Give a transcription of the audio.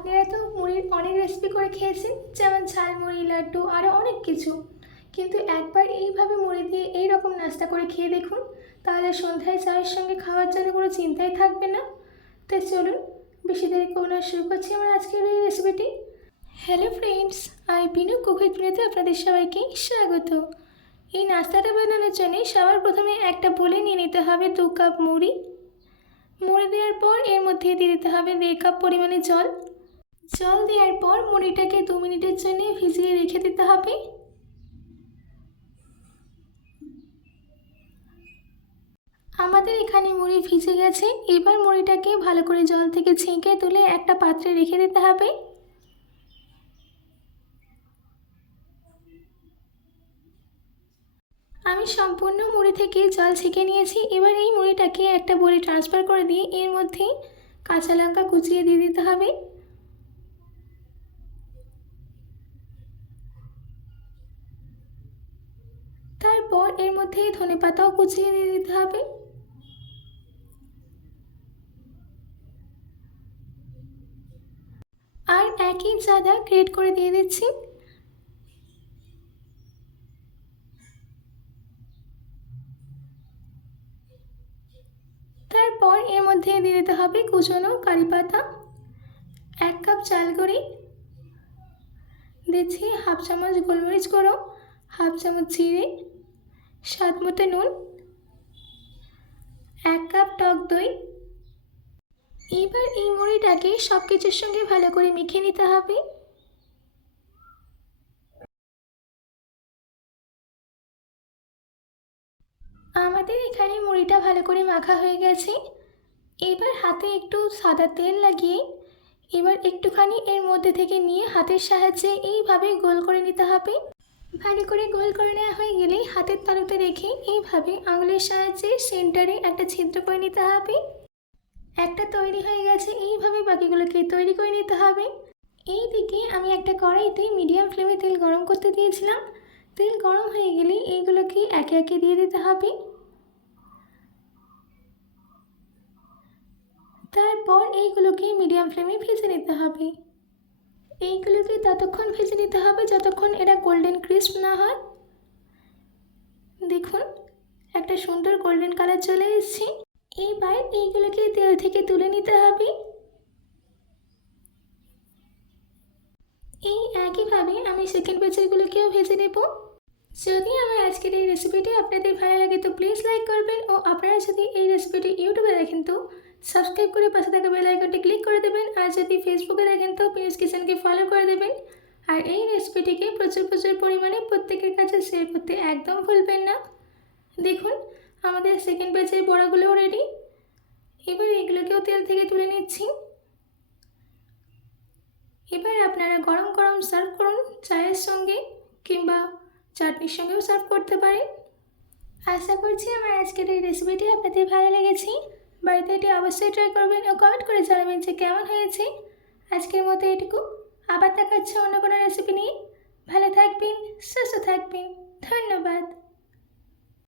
আপনারা তো মুড়ির অনেক রেসিপি করে খেয়েছেন, যেমন ঝালমুড়ি, লাড্ডু আরও অনেক কিছু। কিন্তু একবার এইভাবে মুড়ি দিয়ে এই রকম নাস্তা করে খেয়ে দেখুন, তাহলে সন্ধ্যায় চায়ের সঙ্গে খাওয়ার জন্য কোনো চিন্তাই থাকবে না। তাই চলুন, বেশি দেরি করোনা শুরু করছি আমার আজকের এই রেসিপিটি হ্যালো ফ্রেন্ডস আমি বিনু কুকিং আপনাদের সবাইকে স্বাগত। এই নাস্তাটা বানানোর জন্য সবার প্রথমে একটা বলে নিয়ে নিতে হবে দু কাপ মুড়ি। মুড়ি দেওয়ার পর এর মধ্যে দিয়ে দিতে হবে দেড় কাপ পরিমাণে জল। জল দেওয়ার পর মুড়িটাকে দু মিনিটের জন্য ভিজিয়ে রেখে দিতে হবে। আমাদের এখানে মুড়ি ভিজে গেছে। এবার মুড়িটাকে ভালো করে জল থেকে ছেঁকে তুলে একটা পাত্রে রেখে দিতে হবে। আমি সম্পূর্ণ মুড়ি থেকে জল ছেঁকে নিয়েছি। এবার এই মুড়িটাকে একটা বলে ট্রান্সফার করে দিয়ে এর মধ্যে কাঁচা লঙ্কা কুচিয়ে দিয়ে দিতে হবে। তারপর এর মধ্যে ধনে পাতাও কুচিয়ে দিয়ে দিতে হবে। আর একই জাদা গ্রেট করে দিয়ে দিচ্ছি। তারপর এর মধ্যে দিয়ে দিতে হবে কুচনো কারি পাতা। এক কাপ চাল গুঁড়ি। দিচ্ছি হাফ চামচ গোলমরিচ গুঁড়ো, হাফ চামচ জিরে স্বাদ মতো নুন, এক কাপ টক দই। এবার এই মুড়িটাকে সব কিছুর সঙ্গে ভালো করে মেখে নিতে হবে। আমাদের এখানে মুড়িটা ভালো করে মাখা হয়ে গেছে। এবার হাতে একটু সাদা তেল লাগিয়ে, এবার একটুখানি এর মধ্যে থেকে নিয়ে হাতের সাহায্যে এইভাবে গোল করে নিতে হবে। ভালো করে গোল করে নেওয়া হয়ে গেলে হাতের তালুতে রেখে এইভাবে আঙুলের সাহায্যে সেন্টারে একটা ছিদ্র করে নিতে হবে। একটা তৈরি হয়ে গেছে, এইভাবে বাকিগুলোকে তৈরি করে নিতে হবে। এই দিকে আমি একটা কড়াইতে মিডিয়াম ফ্লেমে তেল গরম করতে দিয়েছিলাম। তেল গরম হয়ে গেলে এইগুলোকে একে একে দিয়ে দিতে হবে। তারপর এইগুলোকে মিডিয়াম ফ্লেমে ভেজে নিতে হবে। এইগুলোকে ততক্ষণ ভেজে নিতে হবে যতক্ষণ এরা গোল্ডেন ক্রিস্প না হয়। দেখুন, একটা সুন্দর গোল্ডেন কালার চলে এসেছে। এইবার এইগুলোকে তেল থেকে তুলে নিতে হবে। এই একইভাবে আমি সেকেন্ড ব্যাচেরগুলোকেও ভেজে নেব। যদি আমার আজকের এই রেসিপিটি আপনাদের ভালো লাগে তো প্লিজ লাইক করবেন ও আপনারা যদি এই রেসিপিটি ইউটিউবে দেখেন তো সাবস্ক্রাইব করে পাশে থাকা বেল আইকনটি ক্লিক করে দেবেন। আর যদি ফেসবুকে দেখেন, তো প্লিজ কিচেনকে ফলো করে দেবেন। আর এই রেসিপিটিকে প্রচুর প্রচুর পরিমাণে প্রত্যেকের কাছে শেয়ার করতে একদম ভুলবেন না। দেখুন, আমাদের সেকেন্ড ব্যাচের বড়াগুলোও রেডি এবার এগুলোকেও তেল থেকে তুলে নিচ্ছি। এবার আপনারা গরম গরম সার্ভ করুন চায়ের সঙ্গে কিংবা চাটনির সঙ্গেও সার্ভ করতে পারেন। আশা করছি আমার আজকের এই রেসিপিটি আপনাদের ভালো লেগেছে। বাড়িতে এটি অবশ্যই ট্রাই করবেন ও কমেন্ট করে জানাবেন যে কেমন হয়েছে। আজকের মতো এটুকু। আবার দেখাচ্ছে অন্য কোনো রেসিপি নিয়ে। ভালো থাকবেন, সুস্থ থাকবেন। ধন্যবাদ।